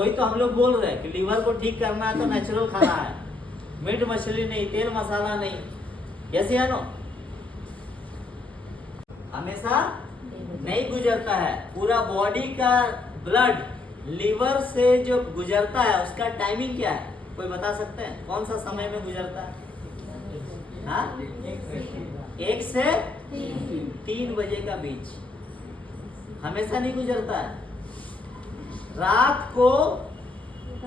वही तो हम लोग बोल रहे हैं कि लीवर को ठीक करना है तो नेचुरल खाना है, मीट मछली नहीं, तेल मसाला नहीं। यस या नो? हमेशा नहीं गुजरता है। पूरा बॉडी का ब्लड लीवर से जो गुजरता है उसका टाइमिंग क्या है, कोई बता सकते हैं? कौन सा समय में गुजरता है? हाँ, 1 से 3 बजे का बीच। हमेशा नहीं गुजरता है। रात को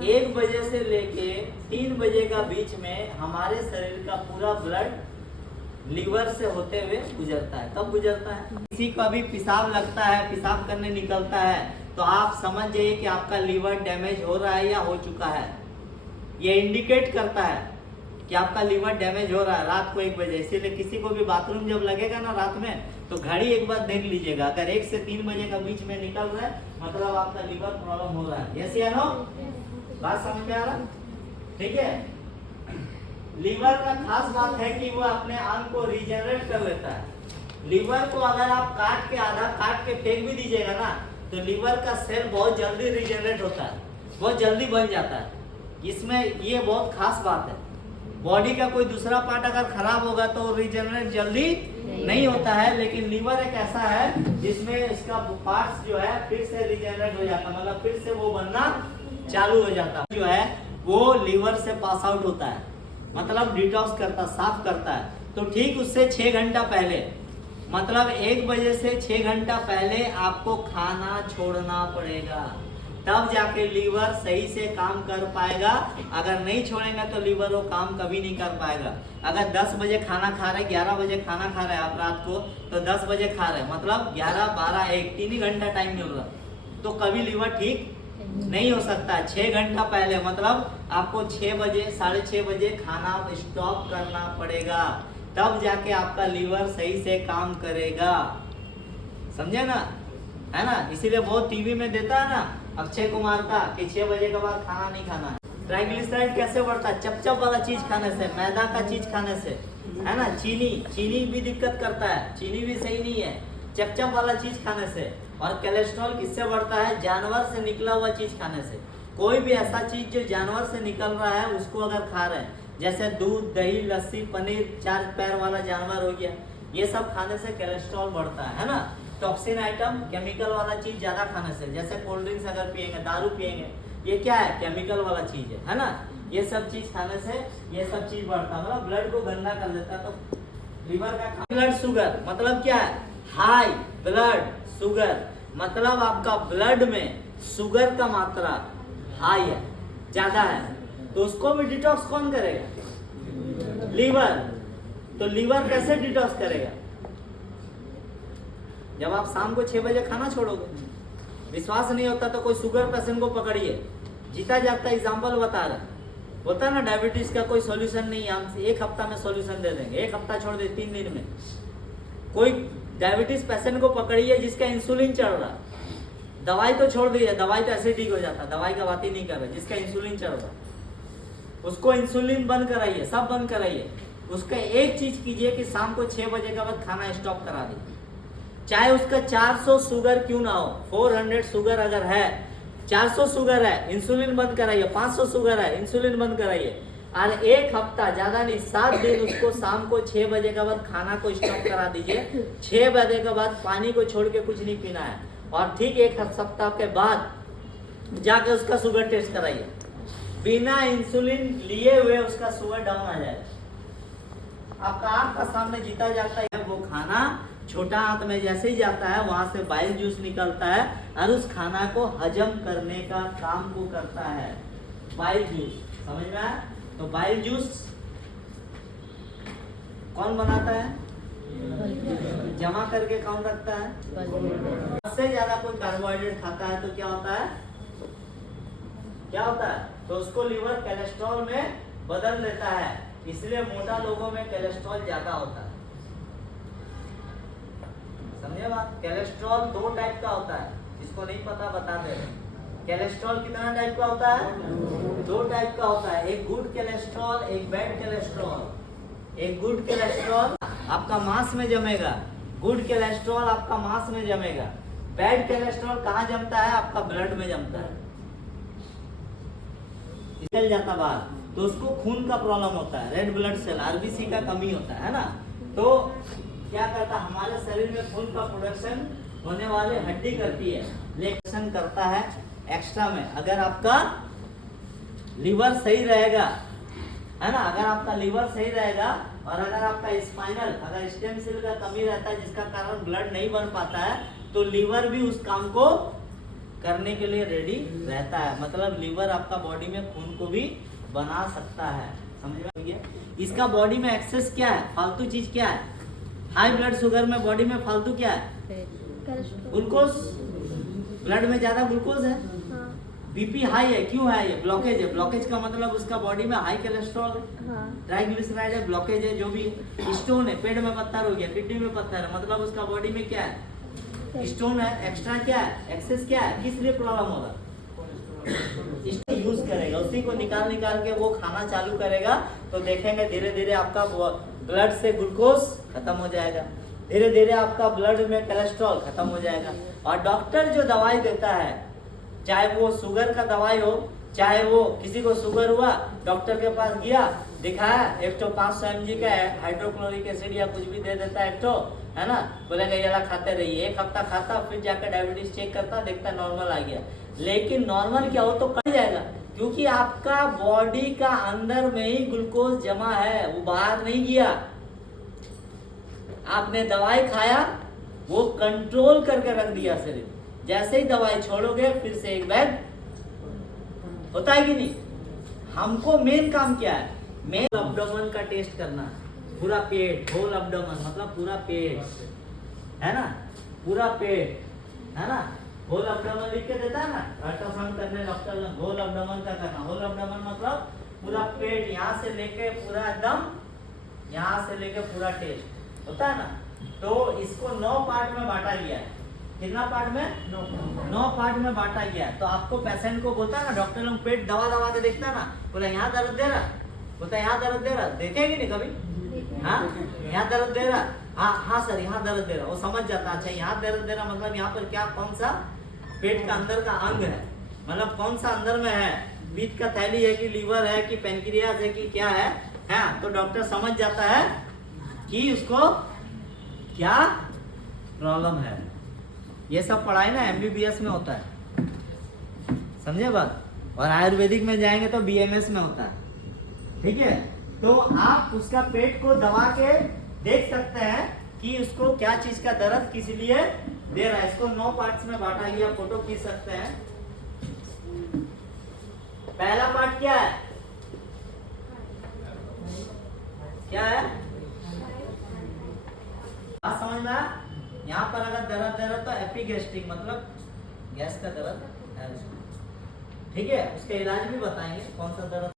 1 बजे से लेके 3 बजे का बीच में हमारे शरीर का पूरा ब्लड लीवर से होते हुए गुजरता है। कब गुजरता है? किसी को अभी पेशाब लगता है, पेशाब करने निकलता है, तो आप समझ जाइए कि आपका लीवर डैमेज हो रहा है या हो चुका है। ये इंडिकेट करता है कि आपका लीवर डैमेज हो रहा है रात को 1 बजे। इसीलिए किसी को भी बाथरूम जब लगेगा ना रात में, तो घड़ी एक बार देख लीजिएगा। अगर 1 से 3 बजे का बीच में निकल रहा है, मतलब आपका लीवर प्रॉब्लम हो रहा है। यस या नो? बात समझ में आ रहा? ठीक है। लीवर का खास बात है कि वो अपने अंग को रीजनरेट कर लेता है। लीवर को अगर आप काट के आधा काट के फेंक भी दीजिएगा ना, तो लीवर का सेल बहुत जल्दी रीजनरेट होता है, बहुत जल्दी बन जाता है। इसमें ये बहुत खास बात है। बॉडी का कोई दूसरा पार्ट अगर खराब होगा तो रीजनरेट जल्दी नहीं होता है, लेकिन लीवर एक ऐसा है जिसमें इसका पार्ट्स जो है फिर से रीजनरेट हो जाता है, मतलब फिर से वो बनना चालू हो जाता है। जो है वो लीवर से पास आउट होता है, मतलब डिटॉक्स करता, साफ करता है। तो ठीक उससे 6 घंटा पहले, मतलब 1 बजे से 6 घंटा पहले आपको खाना छोड़ना पड़ेगा, तब जाके लीवर सही से काम कर पाएगा। अगर नहीं छोड़ेंगे तो लीवर वो काम कभी नहीं कर पाएगा। अगर 10 बजे खाना खा रहे, 11 बजे खाना खा रहे हैं आप रात को, तो 10 बजे खा रहे हैं, मतलब 11, 12, 1, 3 ही घंटा टाइम मिल रहा, तो कभी लीवर ठीक नहीं हो सकता। 6 घंटा पहले, मतलब आपको 6 बजे, 6:30 बजे खाना स्टॉप करना पड़ेगा, तब जाके आपका लीवर सही से काम करेगा। समझे ना? है ना? इसीलिए बहुत टीवी में देता है ना अक्षय कुमार का कि 6 बजे के बाद खाना नहीं खाना है। ट्राइग्लिसराइड कैसे बढ़ता है? चपचप वाला चीज खाने से, मैदा का चीज खाने से, है ना? चीनी भी दिक्कत करता है, चीनी भी सही नहीं है चपचप वाला चीज खाने से। और कोलेस्ट्रॉल किससे बढ़ता है? जानवर से निकला हुआ चीज खाने से। कोई भी ऐसा चीज जो जानवर से निकल रहा है उसको अगर खा रहे हैं, जैसे दूध, दही, लस्सी, पनीर, 4 पैर वाला जानवर हो गया, ये सब खाने से कोलेस्ट्रॉल बढ़ता है ना? टॉक्सिन आइटम, केमिकल वाला चीज ज्यादा खाने से, जैसे कोल्ड ड्रिंक्स अगर पिएंगे, दारू पिएंगे, ये क्या है? केमिकल वाला चीज है ना? ये सब चीज खाने से ये सब चीज बढ़ता है, मतलब ब्लड को गंदा कर देता है। तो लीवर का ब्लड शुगर मतलब क्या है? हाई ब्लड शुगर, मतलब आपका ब्लड में शुगर का मात्रा हाई है, ज्यादा है, तो उसको भी डिटॉक्स कौन करेगा? लीवर। तो लीवर कैसे डिटॉक्स करेगा? जब आप शाम को 6 बजे खाना छोड़ोगे। विश्वास नहीं होता तो कोई शुगर पेशेंट को पकड़िए, जीता जागता एग्जाम्पल बता रहा, होता ना डायबिटीज का कोई सॉल्यूशन नहीं है, हम 1 हफ्ता में सॉल्यूशन दे देंगे, 1 हफ्ता छोड़ दे 3 दिन में। कोई डायबिटीज पेशेंट को पकड़िए जिसका इंसुलिन चढ़ रहा, दवाई तो छोड़ दी है, दवाई तो ऐसे ठीक हो जाता, दवाई का बात ही नहीं कर रहे, जिसका इंसुलिन चढ़ रहा उसको इंसुलिन बंद कराइए, सब बंद कराइए। उसका एक चीज कीजिए कि शाम को 6 बजे के बाद खाना स्टॉप करा दीजिए, चाहे उसका 400 शुगर क्यों ना हो, 400 शुगर अगर है, 400 शुगर है, इंसुलिन बंद कराइए, 500 शुगर है, इंसुलिन बंद कराइए। और 1 हफ्ता, ज्यादा नहीं 7 दिन उसको शाम को 6 बजे के बाद खाना को स्टॉप करा दीजिए। 6 बजे के बाद पानी को छोड़ के कुछ नहीं पीना है, और ठीक 1 सप्ताह के बाद जाके उसका शुगर टेस्ट कराइए, बिना इंसुलिन लिए हुए उसका शुगर डाउन आ जाएगा। आपका आंख का सामने जीता जाता है वो खाना, छोटा आंत में जैसे ही जाता है वहां से बाइल जूस निकलता है और उस खाना को हजम करने का काम को करता है बाइल जूस। समझ में आया? तो बाइल जूस कौन बनाता है? जमा करके कौन रखता है? सबसे ज्यादा कोई कार्बोहाइड्रेट खाता है तो क्या होता है? क्या होता है? तो उसको लीवर कोलेस्ट्रॉल में बदल देता है, इसलिए मोटा लोगों में कोलेस्ट्रॉल ज्यादा होता है। समझे बात? कोलेस्ट्रॉल 2 टाइप का होता है, जिसको नहीं पता बता दे रहे। कोलेस्ट्रॉल कितना टाइप का होता है? 2 टाइप का होता है, एक गुड कोलेस्ट्रॉल, एक बैड कोलेस्ट्रॉल। एक गुड कोलेस्ट्रॉल आपका मांस में जमेगा, गुड कोलेस्ट्रॉल आपका मांस में जमेगा। बैड कोलेस्ट्रॉल कहाँ जमता है? आपका ब्लड में जमता है। निकल जाता बाहर, तो उसको खून का प्रॉब्लम होता है, रेड ब्लड सेल आरबीसी का कमी होता है ना। तो क्या करता है, हमारे शरीर में खून का प्रोडक्शन होने वाले हड्डी करती है, लेकिन करता है एक्स्ट्रा में। अगर आपका लीवर सही रहेगा, है ना, अगर आपका लीवर सही रहेगा और अगर आपका स्पाइनल, अगर स्टेम सेल का कमी रहता है जिसका कारण ब्लड नहीं बन पाता है, तो लीवर भी उस काम को करने के लिए रेडी रहता है। मतलब लीवर आपका बॉडी में खून को भी बना सकता है, समझ में गया। इसका बॉडी में एक्सेस क्या है, फालतू चीज क्या है, हाई ब्लड शुगर में बॉडी में फालतू क्या है, ग्लूकोज, ब्लड में ज्यादा ग्लूकोज है, बीपी हाई है, क्यों है, ये ब्लॉकेज है। ब्लॉकेज का मतलब उसका बॉडी में हाई कोलेस्ट्रॉल है, ट्राइग्लिसराइड है, ब्लॉकेज है, जो भी स्टोन है, पेट में पत्थर हो गया, किडनी में पत्थर है, मतलब उसका बॉडी में क्या है, स्टोन है, एक्स्ट्रा क्या है, एक्सेस क्या है, किस लिए प्रॉब्लम होगा, इसको यूज करेगा, उसी को निकाल के वो खाना चालू करेगा, तो देखेंगे धीरे धीरे आपका ब्लड से ग्लूकोज खत्म हो जाएगा, धीरे धीरे आपका ब्लड में कोलेस्ट्रॉल खत्म हो जाएगा। और डॉक्टर जो दवाई देता है, चाहे वो शुगर का दवाई हो, चाहे वो किसी को शुगर हुआ, डॉक्टर के पास गया, दिखाया, 500 mg का हाइड्रोक्लोरिक एसिड या कुछ भी दे देता है, है ना, बोलेगा ये वाला खाते रहिए, 1 हफ्ता खाता, फिर जाकर डायबिटीज चेक करता, देखता नॉर्मल आ गया। लेकिन नॉर्मल क्या हो तो कट जाएगा, क्योंकि आपका बॉडी का अंदर में ही ग्लूकोज जमा है, वो बाहर नहीं गया। आपने दवाई खाया, वो कंट्रोल करके रख दिया शरीर, जैसे ही दवाई छोड़ोगे फिर से एक बैग होता है कि नहीं। हमको मेन काम क्या है, मेन अब्डोमेन का टेस्ट करना है, पूरा पेट, होल अब्डोमेन मतलब पूरा पेट, है ना, पूरा पेट, है ना, होल अब्डोमेन लिख के देता है ना, अल्ट्रासाउंड करने डॉक्टर ने, होल अब्डोमेन का करना। होल अब्डोमेन मतलब पूरा पेट, यहाँ से लेके पूरा एकदम, यहाँ से लेके पूरा टेस्ट होता है ना। तो इसको 9 पार्ट में बांटा गया है। कितना पार्ट में, 9 पार्ट में बांटा गया है। तो आपको पेशेंट को बोलता है ना, डॉक्टर लोग पेट दबा के देखता है ना, बोला यहाँ दर्द दे रहा, बोलता है यहाँ दर्द दे रहा, देखेगी नहीं कभी, हाँ यहाँ दर्द दे रहा, हाँ सर यहाँ दर्द दे रहा, वो समझ जाता है, अच्छा यहाँ दर्द दे रहा मतलब यहाँ पर क्या, कौन सा पेट का अंदर का अंग है, मतलब कौन सा अंदर में है, बीज का थैली है कि लीवर है कि पेनक्रियास है कि क्या है, तो डॉक्टर समझ जाता है कि उसको क्या प्रॉब्लम है। ये सब पढ़ाई ना MBBS में होता है, समझे बात, और आयुर्वेदिक में जाएंगे तो BMS में होता है, ठीक है। तो आप उसका पेट को दबा के देख सकते हैं कि उसको क्या चीज का दर्द किस लिए दे रहा है। इसको 9 पार्ट्स में बांटा गया, फोटो खींच सकते हैं। पहला पार्ट क्या है, क्या है, समझ में आया? यहाँ पर अगर दर्द तो एपिगैस्ट्रिक मतलब गैस का दर्द है, ठीक है। उसके इलाज भी बताएंगे कौन सा दर्द